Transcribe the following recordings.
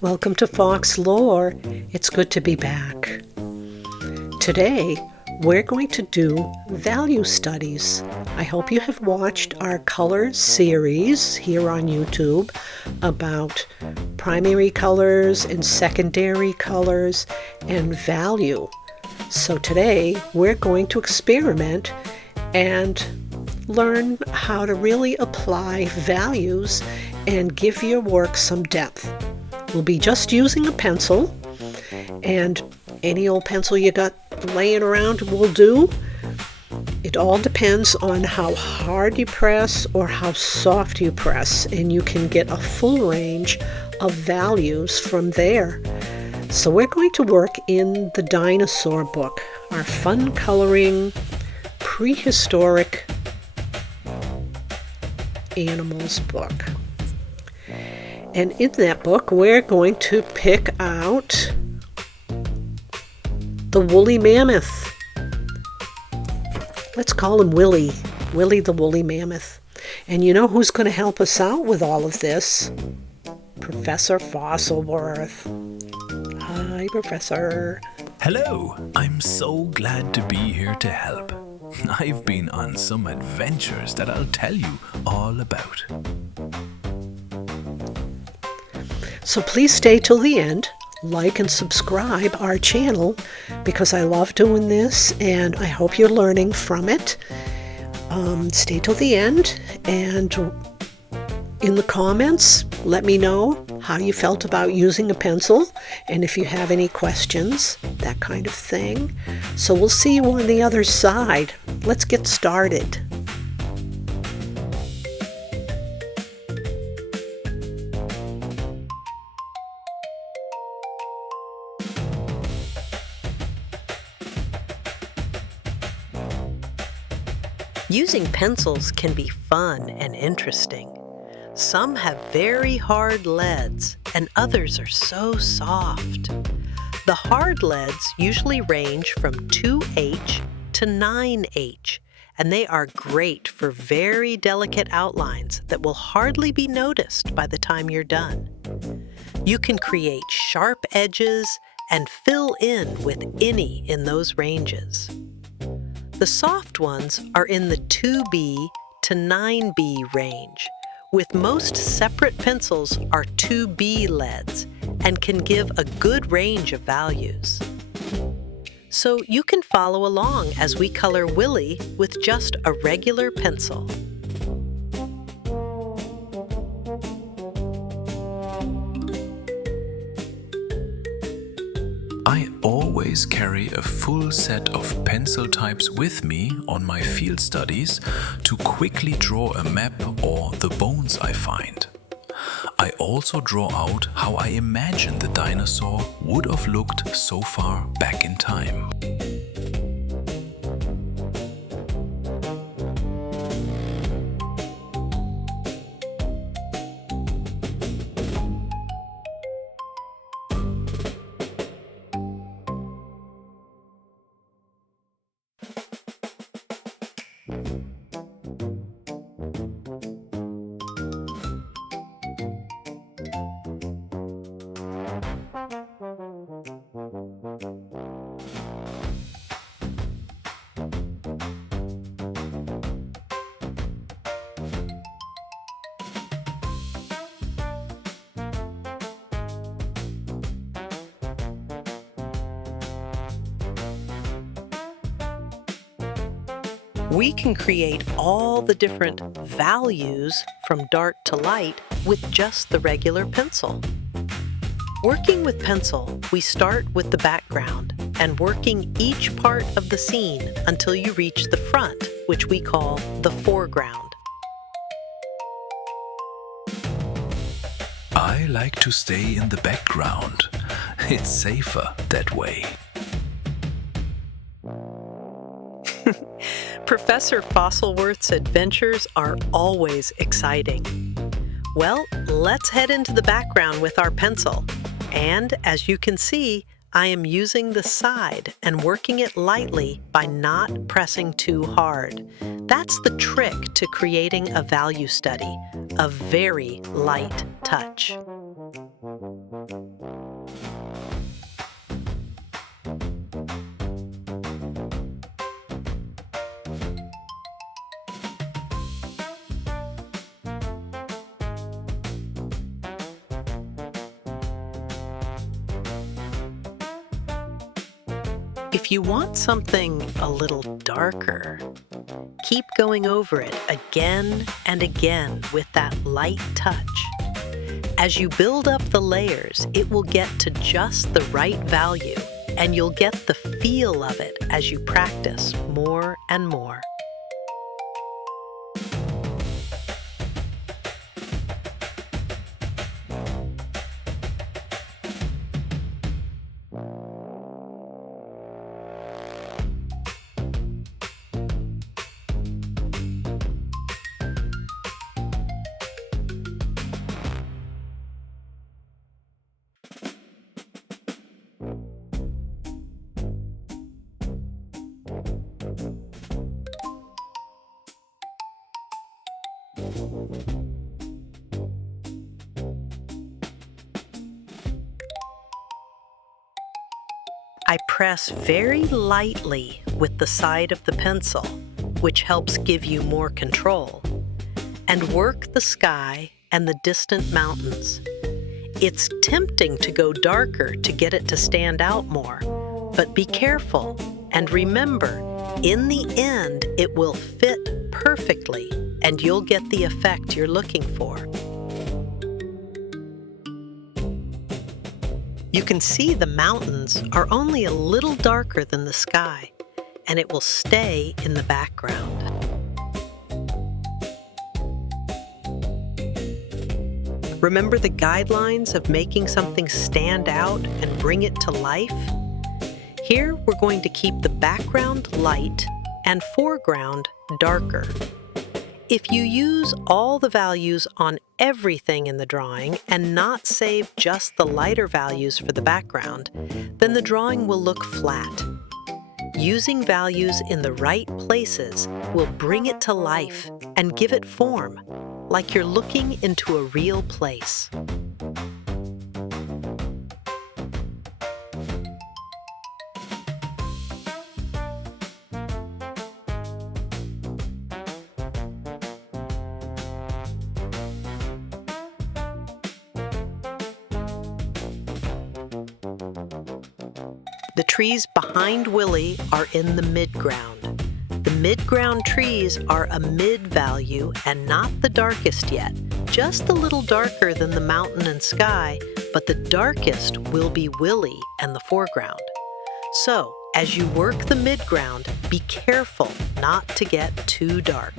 Welcome to Fox Lore. It's good to be back. Today, we're going to do value studies. I hope you have watched our colors series here on YouTube about primary colors and secondary colors and value. So today, we're going to experiment and learn how to really apply values and give your work some depth. We'll be just using a pencil, and any old pencil you got laying around will do. It all depends on how hard you press or how soft you press, and you can get a full range of values from there. So we're going to work in the dinosaur book, our fun coloring prehistoric animals book. And in that book, we're going to pick out the woolly mammoth. Let's call him Willy the Woolly Mammoth. And you know who's going to help us out with all of this? Professor Fossilworth. Hi, Professor. Hello, I'm so glad to be here to help. I've been on some adventures that I'll tell you all about. So please stay till the end, like and subscribe our channel because I love doing this and I hope you're learning from it. Stay till the end, and in the comments, let me know how you felt about using a pencil and if you have any questions, that kind of thing. So we'll see you on the other side. Let's get started. Using pencils can be fun and interesting. Some have very hard leads, and others are so soft. The hard leads usually range from 2H to 9H, and they are great for very delicate outlines that will hardly be noticed by the time you're done. You can create sharp edges and fill in with any in those ranges. The soft ones are in the 2B to 9B range, with most separate pencils are 2B leads and can give a good range of values. So you can follow along as we color Willy with just a regular pencil. I always carry a full set of pencil types with me on my field studies to quickly draw a map or the bones I find. I also draw out how I imagine the dinosaur would have looked so far back in time. We can create all the different values from dark to light with just the regular pencil. Working with pencil, we start with the background and working each part of the scene until you reach the front, which we call the foreground. I like to stay in the background. It's safer that way. Professor Fossilworth's adventures are always exciting. Well, let's head into the background with our pencil. And as you can see, I am using the side and working it lightly by not pressing too hard. That's the trick to creating a value study, a very light touch. If you want something a little darker, keep going over it again and again with that light touch. As you build up the layers, it will get to just the right value, and you'll get the feel of it as you practice more and more. I press very lightly with the side of the pencil, which helps give you more control, and work the sky and the distant mountains. It's tempting to go darker to get it to stand out more, but be careful and remember, in the end, it will fit perfectly and you'll get the effect you're looking for. You can see the mountains are only a little darker than the sky, and it will stay in the background. Remember the guidelines of making something stand out and bring it to life? Here we're going to keep the background light and foreground darker. If you use all the values on everything in the drawing and not save just the lighter values for the background, then the drawing will look flat. Using values in the right places will bring it to life and give it form, like you're looking into a real place. The trees behind Willy are in the midground. The midground trees are a mid value and not the darkest yet, just a little darker than the mountain and sky, but the darkest will be Willy and the foreground. So, as you work the midground, be careful not to get too dark.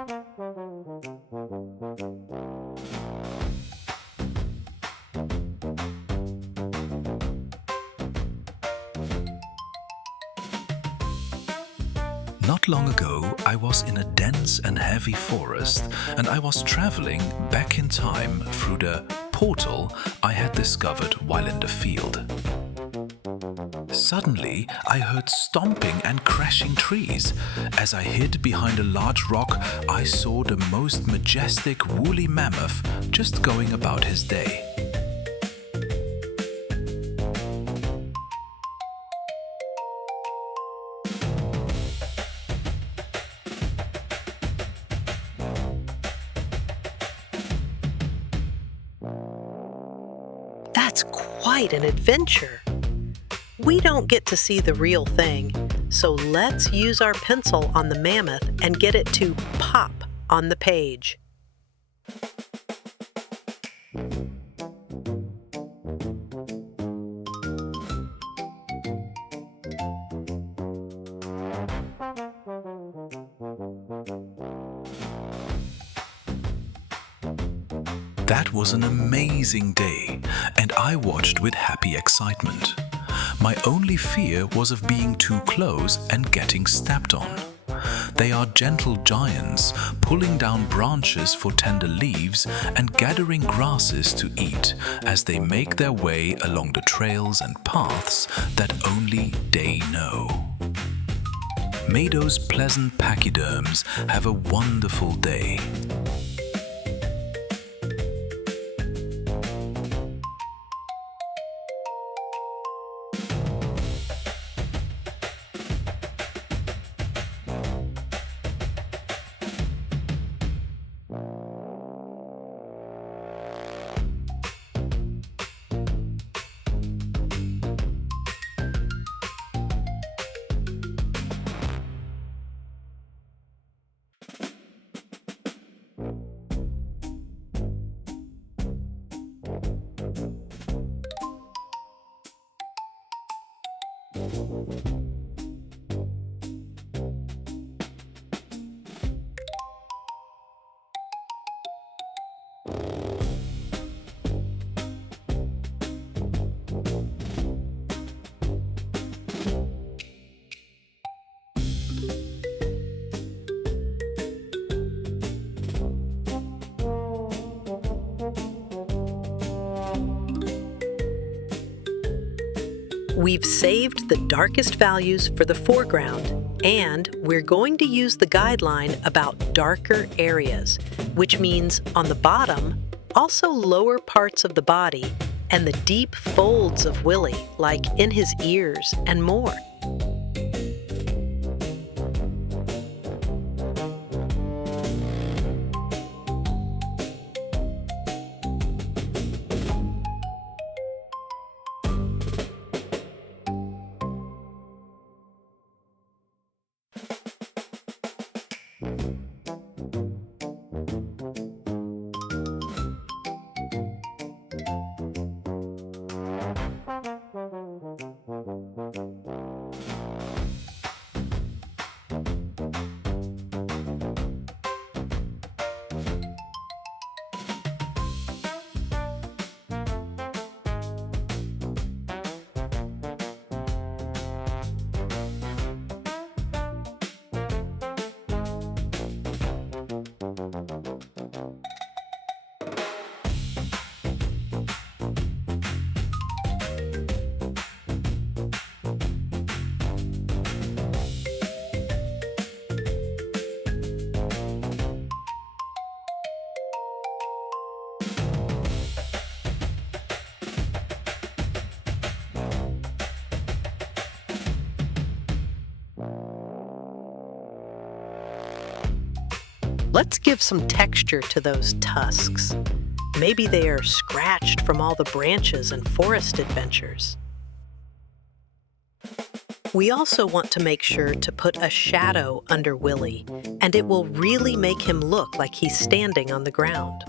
Not long ago, I was in a dense and heavy forest, and I was traveling back in time through the portal I had discovered while in the field. Suddenly, I heard stomping and crashing trees. As I hid behind a large rock, I saw the most majestic woolly mammoth just going about his day. That's quite an adventure. We don't get to see the real thing, so let's use our pencil on the mammoth and get it to pop on the page. That was an amazing day, and I watched with happy excitement. My only fear was of being too close and getting stepped on. They are gentle giants, pulling down branches for tender leaves and gathering grasses to eat as they make their way along the trails and paths that only they know. May those pleasant pachyderms have a wonderful day. We've saved the darkest values for the foreground, and we're going to use the guideline about darker areas, which means on the bottom, also lower parts of the body, and the deep folds of Willy, like in his ears and more. Let's give some texture to those tusks. Maybe they are scratched from all the branches and forest adventures. We also want to make sure to put a shadow under Willy, and it will really make him look like he's standing on the ground.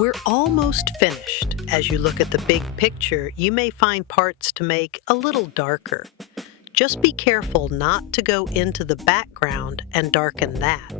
We're almost finished. As you look at the big picture, you may find parts to make a little darker. Just be careful not to go into the background and darken that.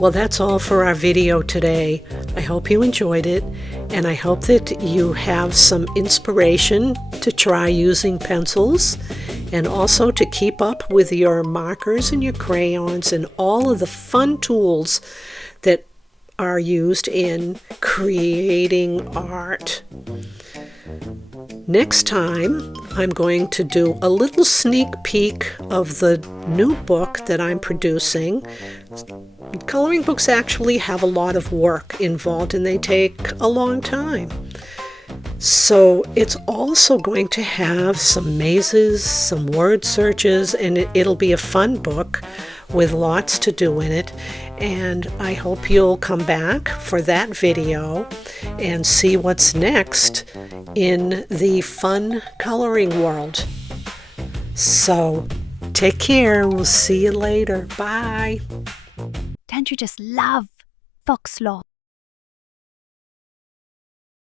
Well, that's all for our video today. I hope you enjoyed it, and I hope that you have some inspiration to try using pencils, and also to keep up with your markers and your crayons and all of the fun tools that are used in creating art. Next time, I'm going to do a little sneak peek of the new book that I'm producing. Coloring books actually have a lot of work involved, and they take a long time. So it's also going to have some mazes, some word searches, and it'll be a fun book with lots to do in it. And I hope you'll come back for that video and see what's next in the fun coloring world. So take care. We'll see you later. Bye. Don't you just love fox sloth?